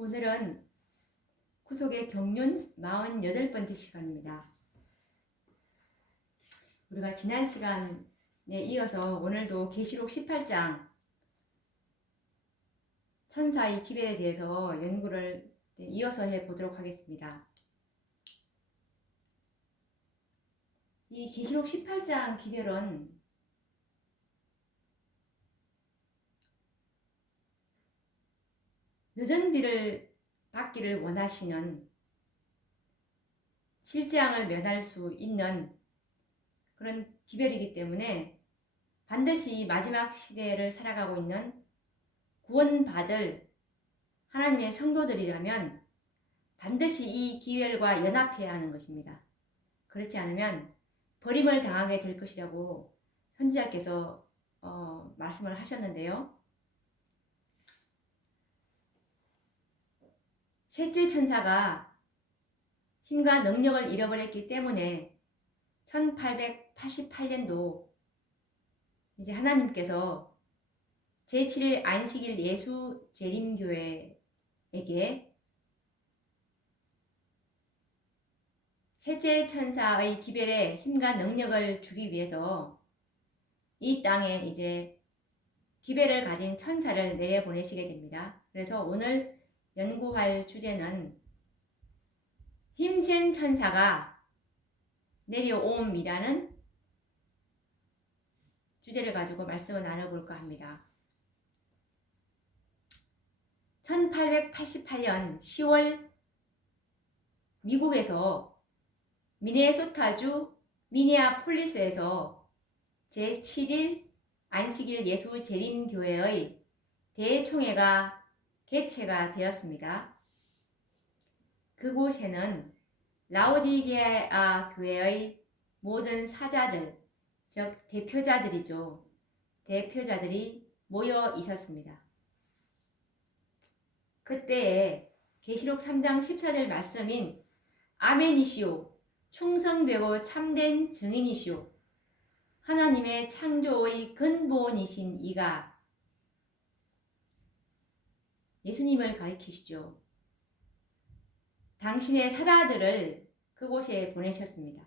오늘은 구속의 경륜 48번째 시간입니다. 우리가 지난 시간에 이어서 오늘도 계시록 18장 천사의 기별에 대해서 연구를 이어서 해보도록 하겠습니다. 이 계시록 18장 기별은 늦은 비를 받기를 원하시는 실재앙을 면할 수 있는 그런 기별이기 때문에 반드시 마지막 시대를 살아가고 있는 구원받을 하나님의 성도들이라면 반드시 이 기별과 연합해야 하는 것입니다. 그렇지 않으면 버림을 당하게 될 것이라고 선지자께서 말씀을 하셨는데요. 셋째 천사가 힘과 능력을 잃어버렸기 때문에 1888년도 이제 하나님께서 제7일 안식일 예수 재림교회에게 셋째 천사의 기별에 힘과 능력을 주기 위해서 이 땅에 이제 기별을 가진 천사를 내보내시게 됩니다. 그래서 오늘 연구할 주제는 힘센 천사가 내려옴이라는 주제를 가지고 말씀을 나눠볼까 합니다. 1888년 10월 미국에서 미네소타주 미네아폴리스에서 제7일 안식일 예수 재림교회의 대총회가 개최가 되었습니다. 그곳에는 라오디게아 교회의 모든 사자들, 즉 대표자들이죠. 대표자들이 모여 있었습니다. 그때에 계시록 3장 14절 말씀인 아멘이시오, 충성되고 참된 증인이시오, 하나님의 창조의 근본이신 이가 예수님을 가리키시죠. 당신의 사자들을 그곳에 보내셨습니다.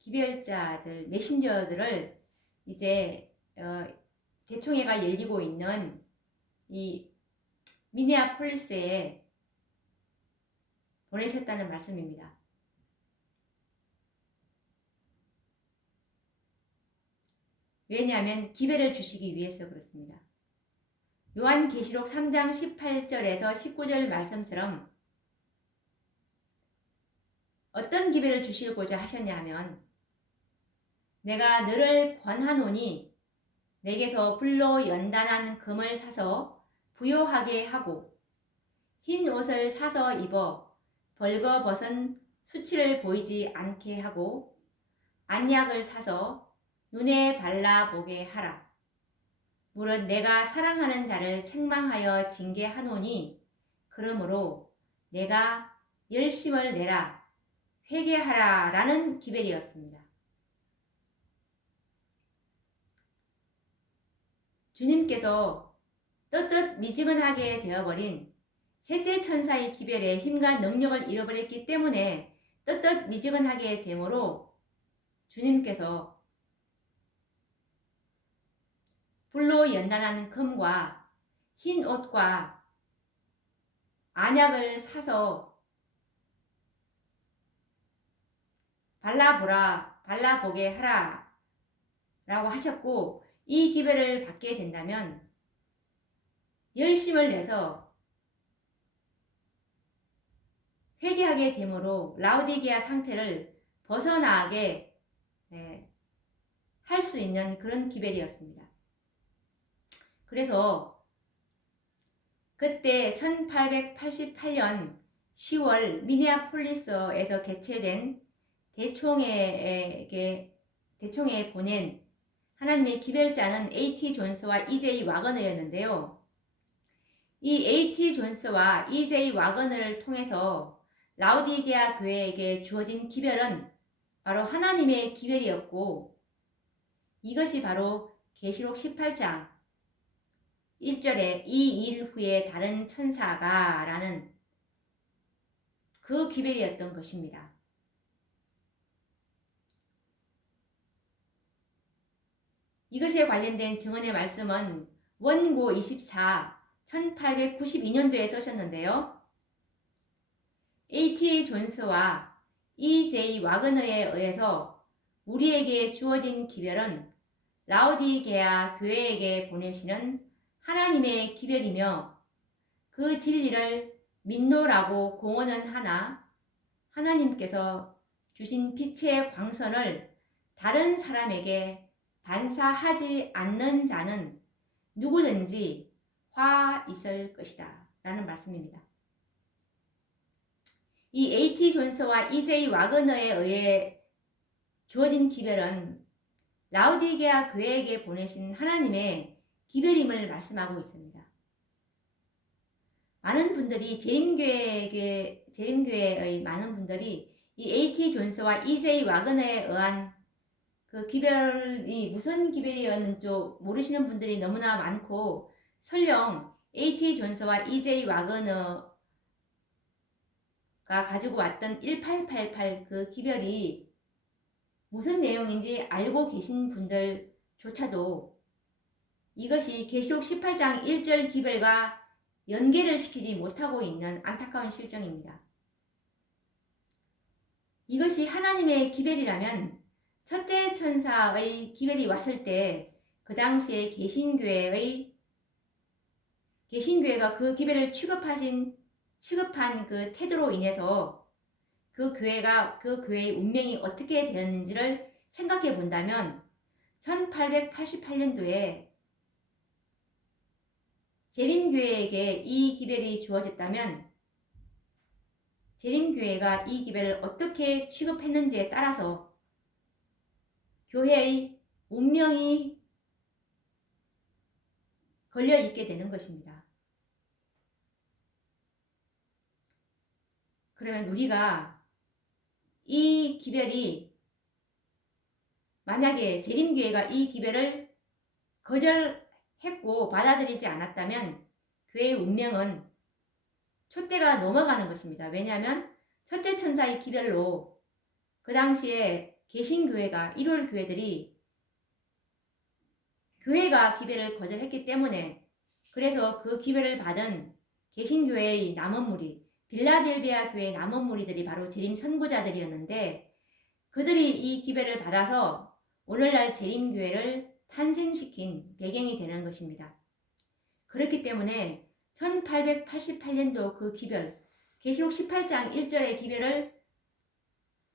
기별자들, 메신저들을 이제 대총회가 열리고 있는 이 미네아폴리스에 보내셨다는 말씀입니다. 왜냐하면 기별을 주시기 위해서 그렇습니다. 요한계시록 3장 18절에서 19절 말씀처럼 어떤 기별을 주시고자 하셨냐면, 내가 너를 권하노니 내게서 불로 연단한 금을 사서 부요하게 하고 흰 옷을 사서 입어 벌거벗은 수치를 보이지 않게 하고 안약을 사서 눈에 발라보게 하라. 무릇 내가 사랑하는 자를 책망하여 징계하노니 그러므로 내가 열심을 내라 회개하라 라는 기별이었습니다. 주님께서 떳떳 미지근하게 되어버린 셋째 천사의 기별에 힘과 능력을 잃어버렸기 때문에 떳떳 미지근하게 되므로 주님께서 불로 연단하는 금과 흰 옷과 안약을 사서 발라보게 하라 라고 하셨고, 이 기별을 받게 된다면 열심을 내서 회개하게 되므로 라오디게아 상태를 벗어나게 할 수 있는 그런 기별이었습니다. 그래서 그때 1888년 10월 미네아폴리스에서 개최된 대총회에 보낸 하나님의 기별자는 A.T. 존스와 E.J. 와거너였는데요. 이 A.T. 존스와 E.J. 와거너를 통해서 라오디게아 교회에게 주어진 기별은 바로 하나님의 기별이었고, 이것이 바로 계시록 18장 1절에 이 일 후에 다른 천사가 라는 그 기별이었던 것입니다. 이것에 관련된 증언의 말씀은 원고 24, 1892년도에 쓰셨는데요. A.T. 존스와 E.J. 와그너에 의해서 우리에게 주어진 기별은 라오디게아 교회에게 보내시는 하나님의 기별이며 그 진리를 믿노라고 공언은 하나 하나님께서 주신 빛의 광선을 다른 사람에게 반사하지 않는 자는 누구든지 화 있을 것이다 라는 말씀입니다. 이 A.T. 존스와 E.J. 와그너에 의해 주어진 기별은 라오디게아 교회에게 보내신 하나님의 기별임을 말씀하고 있습니다. 많은 분들이 재림교회의 많은 분들이 이 A.T. 존스와 E.J. 와그너에 의한 그 기별이 무슨 기별이었는지 모르시는 분들이 너무나 많고, 설령 A.T. 존스와 E.J. 와그너가 가지고 왔던 1888 그 기별이 무슨 내용인지 알고 계신 분들조차도 이것이 계시록 18장 1절 기별과 연계를 시키지 못하고 있는 안타까운 실정입니다. 이것이 하나님의 기별이라면 첫째 천사의 기별이 왔을 때 그 당시에 개신교회가 그 기별을 취급한 그 태도로 인해서 그 교회의 운명이 어떻게 되었는지를 생각해 본다면 1888년도에 재림교회에게 이 기별이 주어졌다면 재림교회가 이 기별을 어떻게 취급했는지에 따라서 교회의 운명이 걸려있게 되는 것입니다. 그러면 우리가 이 기별이 만약에 재림교회가 이 기별을 거절했고 받아들이지 않았다면 교회의 운명은 촛대가 넘어가는 것입니다. 왜냐하면 첫째 천사의 기별로 그 당시에 개신교회가 1월 교회들이 교회가 기별을 거절했기 때문에, 그래서 그 기별을 받은 개신교회의 남은 무리, 빌라델비아 교회의 남은 무리들이 바로 재림 선구자들이었는데, 그들이 이 기별을 받아서 오늘날 재림교회를 탄생시킨 배경이 되는 것입니다. 그렇기 때문에 1888년도 그 기별, 계시록 18장 1절의 기별을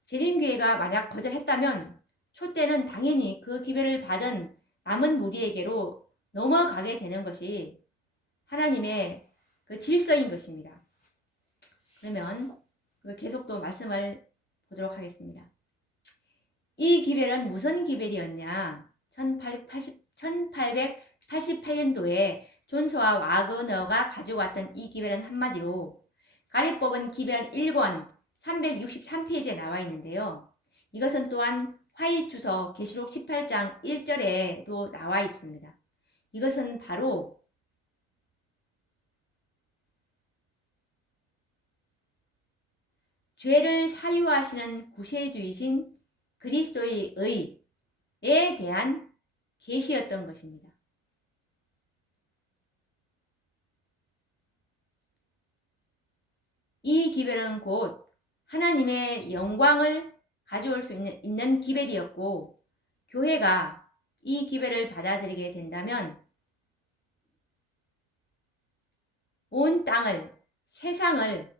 재림교회가 만약 거절했다면 촛대는 당연히 그 기별을 받은 남은 무리에게로 넘어가게 되는 것이 하나님의 그 질서인 것입니다. 그러면 계속 또 말씀을 보도록 하겠습니다. 이 기별은 무슨 기별이었냐? 1888년도에 존스와 와그너가 가지고 왔던 이 기별은 한마디로 가리법은 기별 1권 363페이지에 나와 있는데요. 이것은 또한 화의투서 계시록 18장 1절에도 나와 있습니다. 이것은 바로 죄를 사유하시는 구세주이신 그리스도의 의에 대한 계시였던 것입니다. 이 기별은 곧 하나님의 영광을 가져올 수 있는 기별이었고, 교회가 이 기별을 받아들이게 된다면 온 땅을, 세상을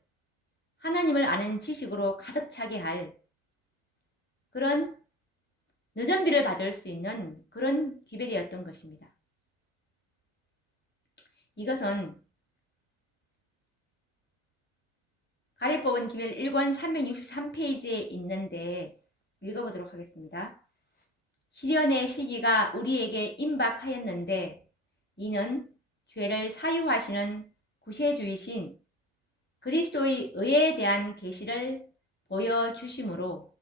하나님을 아는 지식으로 가득 차게 할 그런 nø전비를 받을 수 있는 그런 기별이었던 것입니다. 이것은 가리법은 기별 1권 363페이지에 있는데 읽어보도록 하겠습니다. 시련의 시기가 우리에게 임박하였는데 이는 죄를 사유하시는 구세주이신 그리스도의 의에 대한 계시를 보여주심으로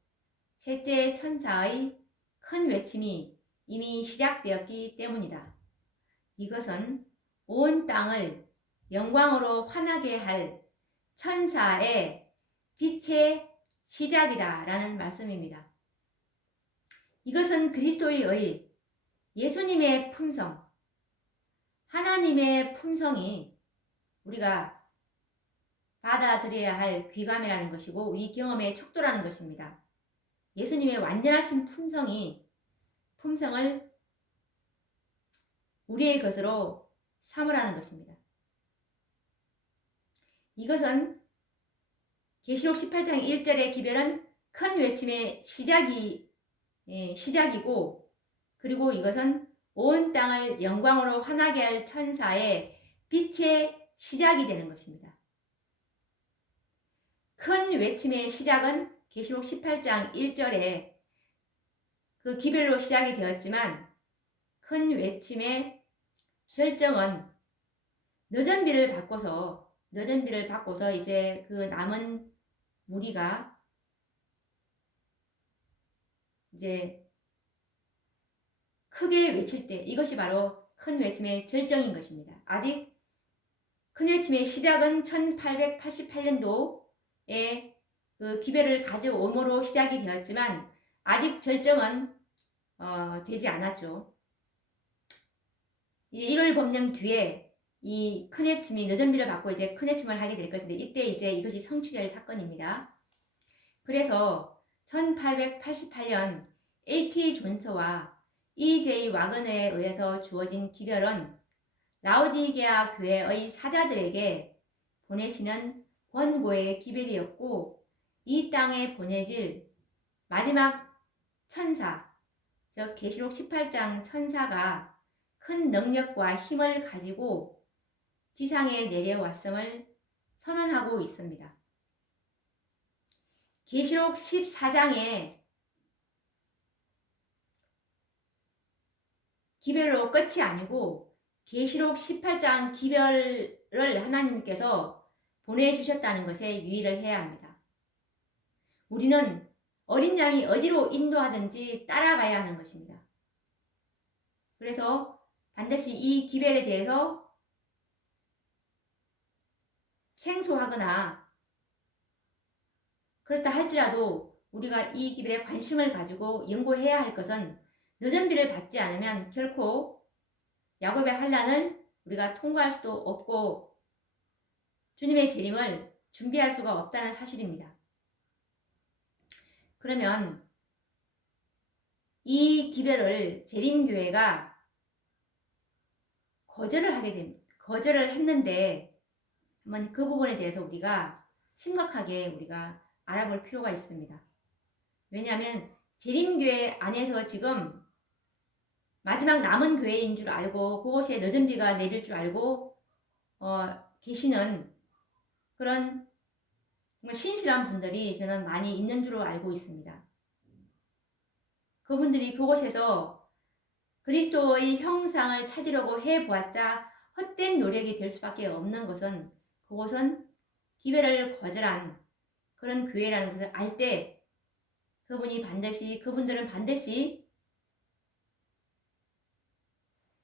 셋째 천사의 큰 외침이 이미 시작되었기 때문이다. 이것은 온 땅을 영광으로 환하게 할 천사의 빛의 시작이다 라는 말씀입니다. 이것은 그리스도의 의, 예수님의 품성, 하나님의 품성이 우리가 받아들여야 할 귀감이라는 것이고 우리 경험의 척도라는 것입니다. 예수님의 완전하신 품성을 우리의 것으로 삼으라는 것입니다. 이것은 계시록 18장 1절의 기별은 큰 외침의 시작이고 그리고 이것은 온 땅을 영광으로 환하게 할 천사의 빛의 시작이 되는 것입니다. 큰 외침의 시작은 계시록 18장 1절에 그 기별로 시작이 되었지만 큰 외침의 절정은 늦은 비를 바꿔서 이제 그 남은 무리가 이제 크게 외칠 때 이것이 바로 큰 외침의 절정인 것입니다. 아직 큰 외침의 시작은 1888년도에 그 기별을 가져옴으로 시작이 되었지만 아직 절정은 되지 않았죠. 이제 1월 법령 뒤에 이 큰 외침이 늦은 비를 받고 이제 큰 외침을 하게 될 것인데 이때 이제 이것이 성취될 사건입니다. 그래서 1888년 A.T. 존스와 E.J. 와그너에 의해서 주어진 기별은 라오디게아 교회의 사자들에게 보내시는 권고의 기별이었고 이 땅에 보내질 마지막 천사, 즉 계시록 18장 천사가 큰 능력과 힘을 가지고 지상에 내려왔음을 선언하고 있습니다. 계시록 14장의 기별로 끝이 아니고 계시록 18장 기별을 하나님께서 보내주셨다는 것에 유의를 해야 합니다. 우리는 어린 양이 어디로 인도하든지 따라가야 하는 것입니다. 그래서 반드시 이 기별에 대해서 생소하거나 그렇다 할지라도 우리가 이 기별에 관심을 가지고 연구해야 할 것은 늦은 비를 받지 않으면 결코 야곱의 환난을 우리가 통과할 수도 없고 주님의 재림을 준비할 수가 없다는 사실입니다. 그러면 이 기별을 재림교회가 거절을 했는데 한번 그 부분에 대해서 우리가 심각하게 알아볼 필요가 있습니다. 왜냐하면 재림교회 안에서 지금 마지막 남은 교회인 줄 알고 그곳에 늦은 비가 내릴 줄 알고 계시는 그런 정말 신실한 분들이 저는 많이 있는 줄로 알고 있습니다. 그분들이 그곳에서 그리스도의 형상을 찾으려고 해보았자 헛된 노력이 될 수밖에 없는 것은 그곳은 기별을 거절한 그런 교회라는 것을 알 때 그분들은 반드시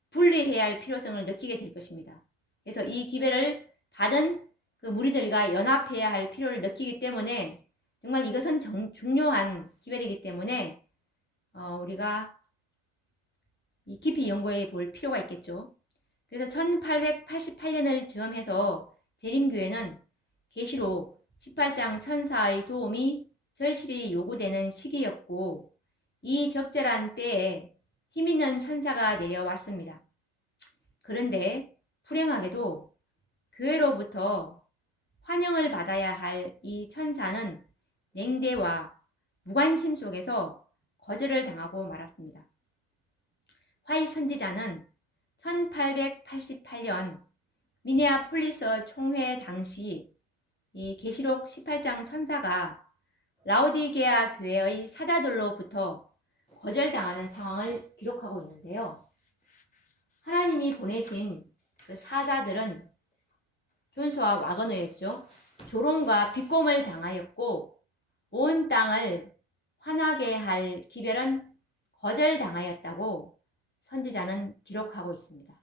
분리해야 할 필요성을 느끼게 될 것입니다. 그래서 이 기별을 받은 그 무리들과 연합해야 할 필요를 느끼기 때문에 정말 이것은 중요한 기별이기 때문에 우리가 깊이 연구해 볼 필요가 있겠죠. 그래서 1888년을 즈음해서 재림교회는 계시록 18장 천사의 도움이 절실히 요구되는 시기였고 이 적절한 때에 힘있는 천사가 내려왔습니다. 그런데 불행하게도 교회로부터 환영을 받아야 할 이 천사는 냉대와 무관심 속에서 거절을 당하고 말았습니다. 화이트 선지자는 1888년 미네아폴리스 총회 당시 이 계시록 18장 천사가 라오디게아 교회의 사자들로부터 거절당하는 상황을 기록하고 있는데요. 하나님이 보내신 그 사자들은 존스와 와거너였죠. 조롱과 비꼼을 당하였고 온 땅을 환하게 할 기별은 거절당하였다고 선지자는 기록하고 있습니다.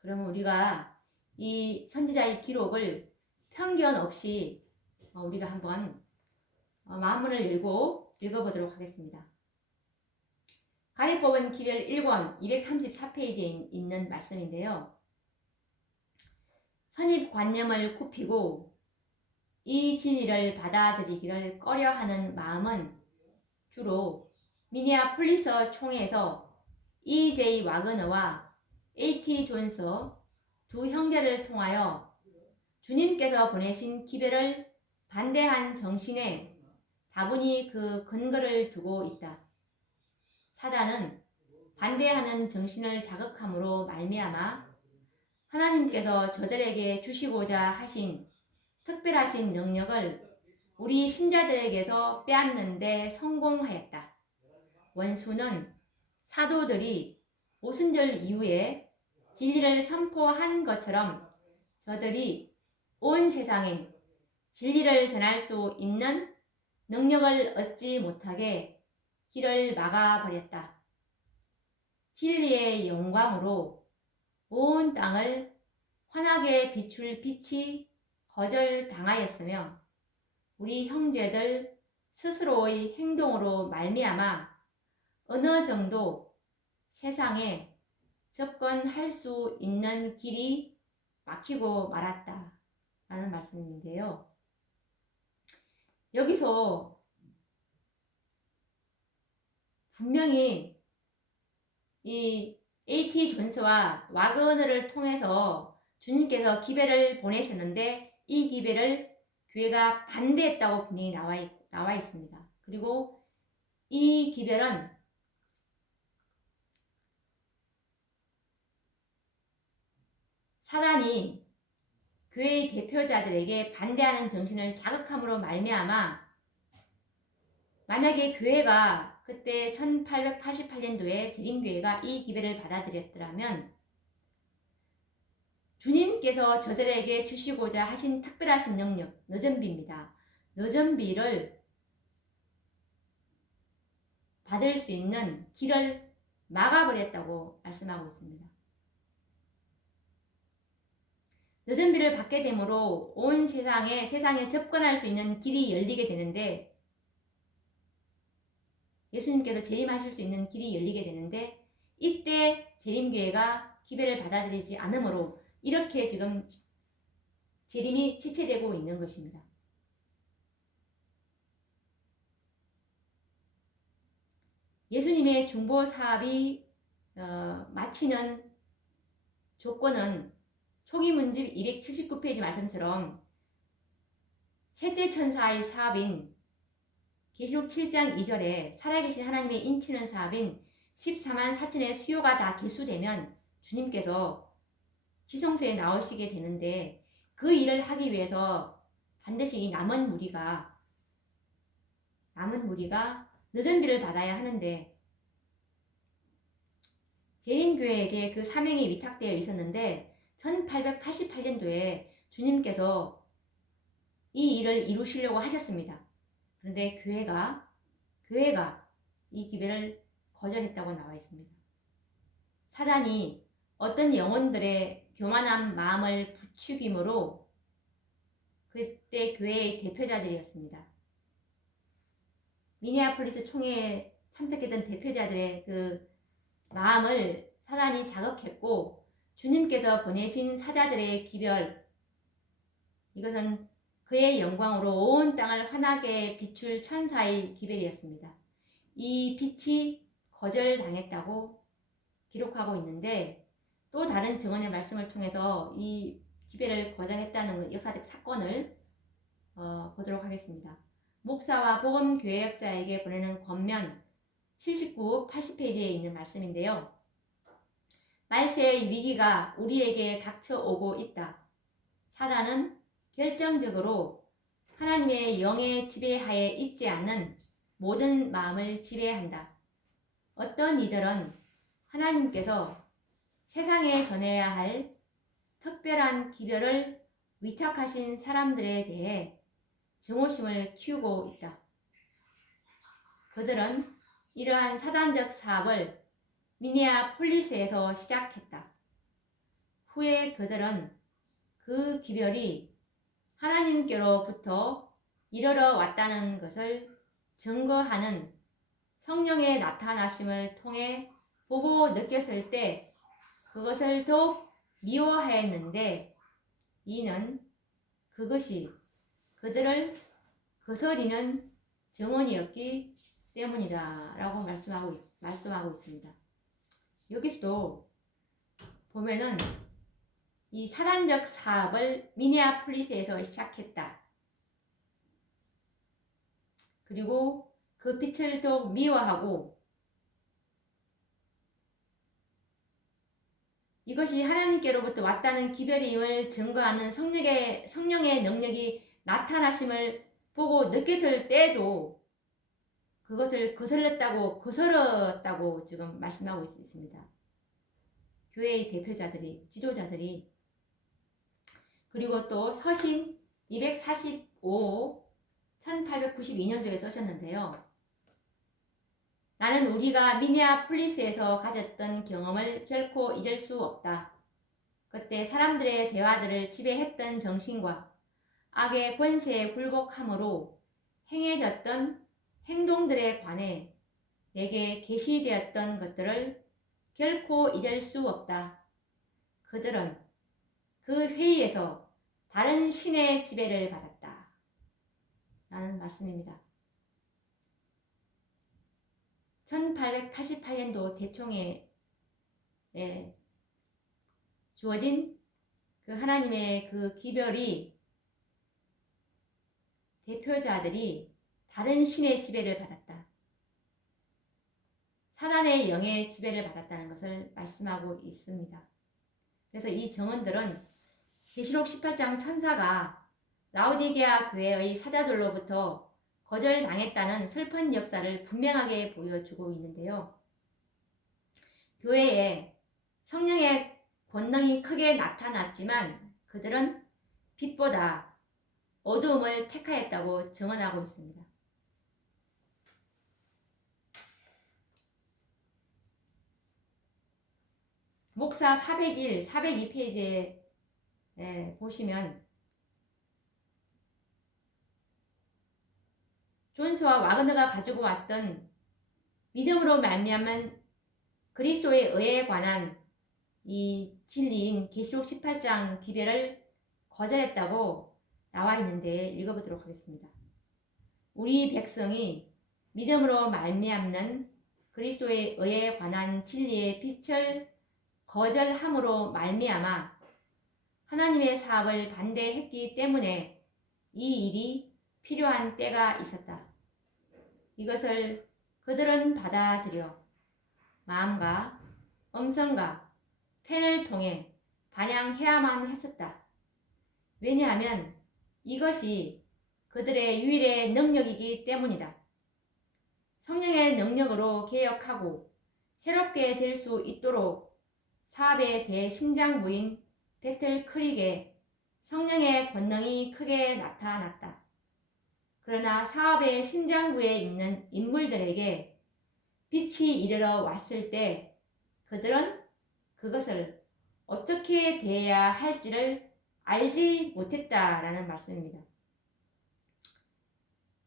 그러면 우리가 이 선지자의 기록을 편견 없이 우리가 한번 마음문을 열고 읽어보도록 하겠습니다. 가리법은 기별 1권 234페이지에 있는 말씀인데요. 선입관념을 굽히고 이 진리를 받아들이기를 꺼려하는 마음은 주로 미니아폴리스 총회에서 E.J. 와그너와 A.T. 존스 두 형제를 통하여 주님께서 보내신 기별을 반대한 정신에 다분히 그 근거를 두고 있다. 사단은 반대하는 정신을 자극함으로 말미암아 하나님께서 저들에게 주시고자 하신 특별하신 능력을 우리 신자들에게서 빼앗는데 성공하였다. 원수는 사도들이 오순절 이후에 진리를 선포한 것처럼 저들이 온 세상에 진리를 전할 수 있는 능력을 얻지 못하게 길을 막아버렸다. 진리의 영광으로 온 땅을 환하게 비출 빛이 거절당하였으며 우리 형제들 스스로의 행동으로 말미암아 어느 정도 세상에 접근할 수 있는 길이 막히고 말았다 라는 말씀인데요. 여기서 분명히 이 A.T. 존스와 와그너를 통해서 주님께서 기별을 보내셨는데 이 기별을 교회가 반대했다고 분명히 나와 있습니다. 그리고 이 기별은 사단이 교회의 대표자들에게 반대하는 정신을 자극함으로 말미암아 만약에 교회가 그때 1888년도에 재림교회가 이 기별을 받아들였더라면 주님께서 저들에게 주시고자 하신 특별하신 능력, 너전비입니다. 너전비를 받을 수 있는 길을 막아버렸다고 말씀하고 있습니다. 너전비를 받게 되므로 온 세상에 접근할 수 있는 길이 열리게 되는데 예수님께서 재림하실 수 있는 길이 열리게 되는데 이때 재림교회가 기별을 받아들이지 않으므로 이렇게 지금 재림이 지체되고 있는 것입니다. 예수님의 중보 사업이 마치는 조건은 초기 문집 279페이지 말씀처럼 셋째 천사의 사업인 계시록 7장 2절에 살아계신 하나님의 인치는 사업인 14만 4천의 수요가 다 개수되면 주님께서 지성소에 나오시게 되는데 그 일을 하기 위해서 반드시 이 남은 무리가 너전비를 받아야 하는데 재림교회에게 그 사명이 위탁되어 있었는데 1888년도에 주님께서 이 일을 이루시려고 하셨습니다. 그런데 교회가 이 기별을 거절했다고 나와 있습니다. 사단이 어떤 영혼들의 교만한 마음을 부추김으로 그때 교회의 대표자들이었습니다. 미니아폴리스 총회에 참석했던 대표자들의 그 마음을 사단이 자극했고 주님께서 보내신 사자들의 기별 이것은 그의 영광으로 온 땅을 환하게 비출 천사의 기별이었습니다. 이 빛이 거절당했다고 기록하고 있는데 또 다른 증언의 말씀을 통해서 이 기별을 거절했다는 역사적 사건을 보도록 하겠습니다. 목사와 복음교회학자에게 보내는 권면 79, 80페이지에 있는 말씀인데요. 말세의 위기가 우리에게 닥쳐오고 있다. 사단은 결정적으로 하나님의 영의 지배하에 있지 않는 모든 마음을 지배한다. 어떤 이들은 하나님께서 세상에 전해야 할 특별한 기별을 위탁하신 사람들에 대해 증오심을 키우고 있다. 그들은 이러한 사단적 사업을 미니아폴리스에서 시작했다. 후에 그들은 그 기별이 하나님께로부터 이르러 왔다는 것을 증거하는 성령의 나타나심을 통해 보고 느꼈을 때 그것을 더욱 미워하였는데 이는 그것이 그들을 거스리는 증언이었기 때문이다 라고 말씀하고 있습니다. 여기서도 보면은 이 사단적 사업을 미네아폴리스에서 시작했다. 그리고 그 빛을 더욱 미워하고 이것이 하나님께로부터 왔다는 기별임을 증거하는 성령의 능력이 나타나심을 보고 느꼈을 때도 그것을 거스렀다고 지금 말씀하고 있습니다. 교회의 대표자들이, 지도자들이. 그리고 또 서신 245, 1892년도에 쓰셨는데요. 나는 우리가 미네아폴리스에서 가졌던 경험을 결코 잊을 수 없다. 그때 사람들의 대화들을 지배했던 정신과 악의 권세에 굴복함으로 행해졌던 행동들에 관해 내게 계시되었던 것들을 결코 잊을 수 없다. 그들은 그 회의에서 다른 신의 지배를 받았다. 라는 말씀입니다. 1888년도 대총에 주어진 그 하나님의 그 기별이 대표자들이 다른 신의 지배를 받았다. 사단의 영의 지배를 받았다는 것을 말씀하고 있습니다. 그래서 이 증언들은 계시록 18장 천사가 라오디게아 교회의 사자들로부터 거절당했다는 슬픈 역사를 분명하게 보여주고 있는데요. 교회에 성령의 권능이 크게 나타났지만 그들은 빛보다 어두움을 택하였다고 증언하고 있습니다. 목사 401, 402페이지에 보시면 존스와 와그너가 가지고 왔던 믿음으로 말미암은 그리스도의 의에 관한 이 진리인 계시록 18장 기별을 거절했다고 나와 있는데 읽어보도록 하겠습니다. 우리 백성이 믿음으로 말미암는 그리스도의 의에 관한 진리의 빛을 거절함으로 말미암아 하나님의 사업을 반대했기 때문에 이 일이 필요한 때가 있었다. 이것을 그들은 받아들여 마음과 음성과 펜을 통해 반영해야만 했었다. 왜냐하면 이것이 그들의 유일의 능력이기 때문이다. 성령의 능력으로 개혁하고 새롭게 될 수 있도록 사업의 대심장부인 배틀 크릭에 성령의 권능이 크게 나타났다. 그러나 사업의 심장부에 있는 인물들에게 빛이 이르러 왔을 때 그들은 그것을 어떻게 대해야 할지를 알지 못했다라는 말씀입니다.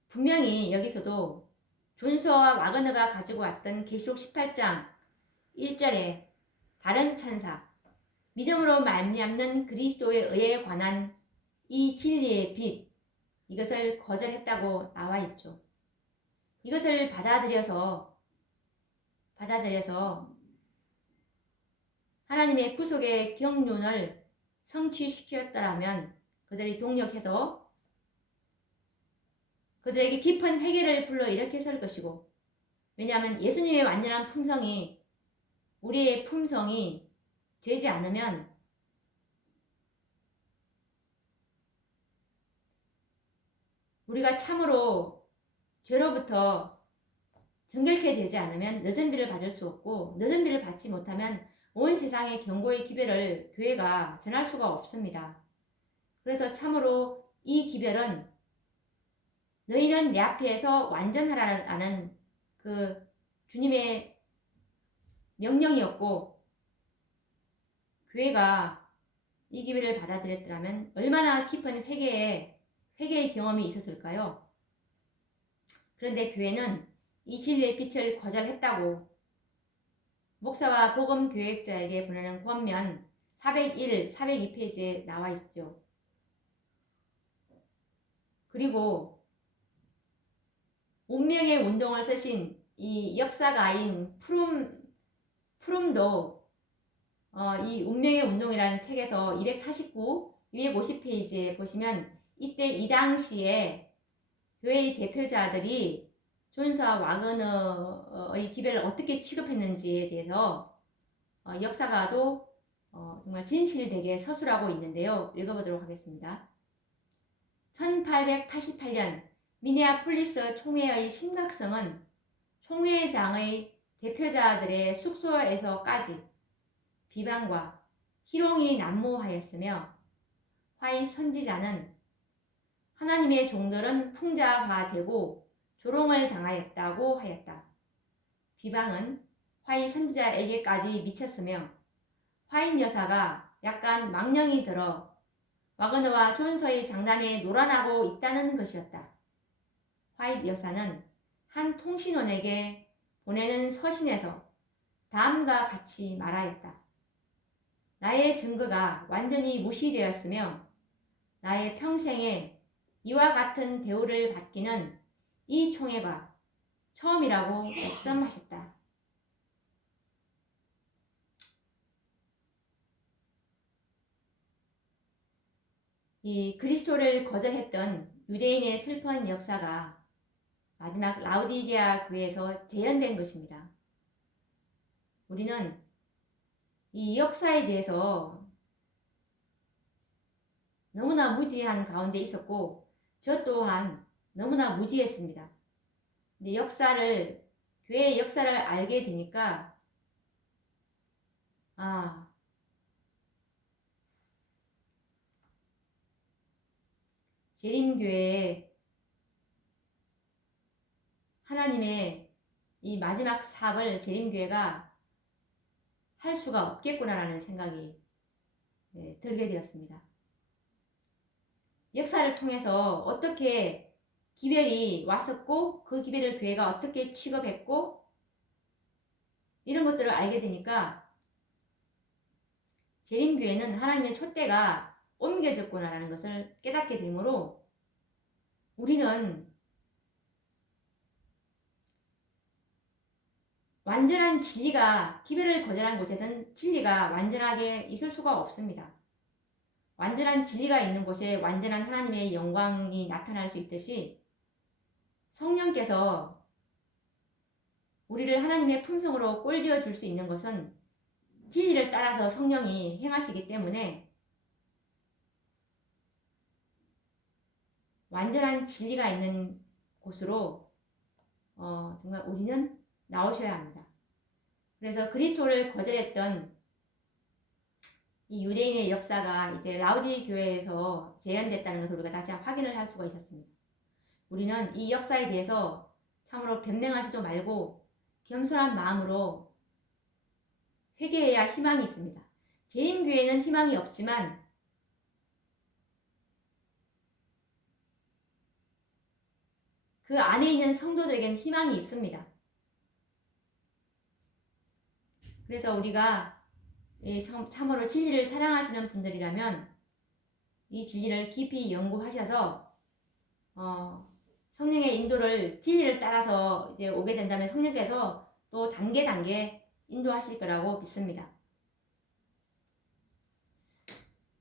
분명히 여기서도 존스와 와그너가 가지고 왔던 계시록 18장 1절에 다른 천사, 믿음으로 말미암는 그리스도의 의에 관한 이 진리의 빛, 이것을 거절했다고 나와 있죠. 이것을 받아들여서 하나님의 구속의 경륜을 성취시켰더라면 그들이 동력해서 그들에게 깊은 회개를 불러일으켰을 것이고, 왜냐하면 예수님의 완전한 품성이 우리의 품성이 되지 않으면 우리가 참으로 죄로부터 정결케 되지 않으면 늦은 비를 받을 수 없고, 늦은 비를 받지 못하면 온 세상의 경고의 기별을 교회가 전할 수가 없습니다. 그래서 참으로 이 기별은 너희는 내 앞에서 완전하라는 그 주님의 명령이었고, 교회가 이 기회를 받아들였더라면 얼마나 깊은 회개의 경험이 있었을까요? 그런데 교회는 이 진리의 빛을 거절했다고 목사와 복음 교역자에게 보내는 권면 401, 402페이지에 나와 있죠. 그리고 운명의 운동을 쓰신 이 역사가인 프룸도 이 운명의 운동이라는 책에서 249, 250페이지에 보시면 이때 이 당시에 교회의 대표자들이 존스와 와그너의 기별을 어떻게 취급했는지에 대해서 역사가도 정말 진실되게 서술하고 있는데요. 읽어보도록 하겠습니다. 1888년 미네아폴리스 총회의 심각성은 총회장의 대표자들의 숙소에서까지 비방과 희롱이 난무하였으며 화이 선지자는 하나님의 종들은 풍자화되고 조롱을 당하였다고 하였다. 비방은 화이 선지자에게까지 미쳤으며 화인 여사가 약간 망령이 들어 와그너와 존서의 장단에 놀아나고 있다는 것이었다. 화이트 여사는 한 통신원에게 보내는 서신에서 다음과 같이 말하였다. 나의 증거가 완전히 무시되었으며 나의 평생에 이와 같은 대우를 받기는 이 총회가 처음이라고 말씀하셨다. 이 그리스도를 거절했던 유대인의 슬픈 역사가 마지막 라우디게아 교회에서 재현된 것입니다. 우리는 이 역사에 대해서 너무나 무지한 가운데 있었고 저 또한 너무나 무지했습니다. 근데 교회의 역사를 알게 되니까 재림교회에 하나님의 이 마지막 사업을 재림교회가 할 수가 없겠구나라는 생각이 들게 되었습니다. 역사를 통해서 어떻게 기별이 왔었고 그 기별을 교회가 어떻게 취급했고 이런 것들을 알게 되니까 재림교회는 하나님의 촛대가 옮겨졌구나라는 것을 깨닫게 되므로 우리는 완전한 진리가 기별을 거절한 곳에서는 진리가 완전하게 있을 수가 없습니다. 완전한 진리가 있는 곳에 완전한 하나님의 영광이 나타날 수 있듯이 성령께서 우리를 하나님의 품성으로 꼴지어 줄 수 있는 것은 진리를 따라서 성령이 행하시기 때문에 완전한 진리가 있는 곳으로 정말 우리는 나오셔야 합니다. 그래서 그리스도를 거절했던 이 유대인의 역사가 이제 라우디 교회에서 재현됐다는 것을 우리가 다시 확인을 할 수가 있었습니다. 우리는 이 역사에 대해서 참으로 변명하지도 말고 겸손한 마음으로 회개해야 희망이 있습니다. 재림교회는 희망이 없지만 그 안에 있는 성도들에게는 희망이 있습니다. 그래서 우리가 참으로 진리를 사랑하시는 분들이라면 이 진리를 깊이 연구하셔서 성령의 인도를 진리를 따라서 이제 오게 된다면 성령께서 또 단계 인도하실 거라고 믿습니다.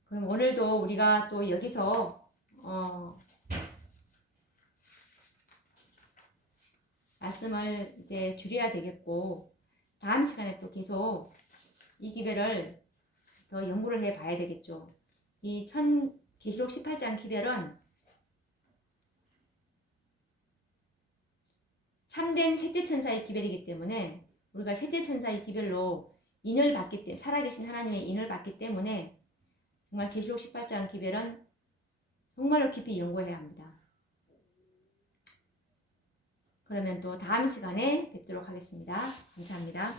그럼 오늘도 우리가 또 여기서 말씀을 이제 줄여야 되겠고 다음 시간에 또 계속 이 기별을 더 연구를 해 봐야 되겠죠. 이 계시록 18장 기별은 참된 셋째 천사의 기별이기 때문에 우리가 셋째 천사의 기별로 인을 받기 때문에 살아계신 하나님의 인을 받기 때문에 정말 계시록 18장 기별은 정말로 깊이 연구해야 합니다. 그러면 또 다음 시간에 뵙도록 하겠습니다. 감사합니다.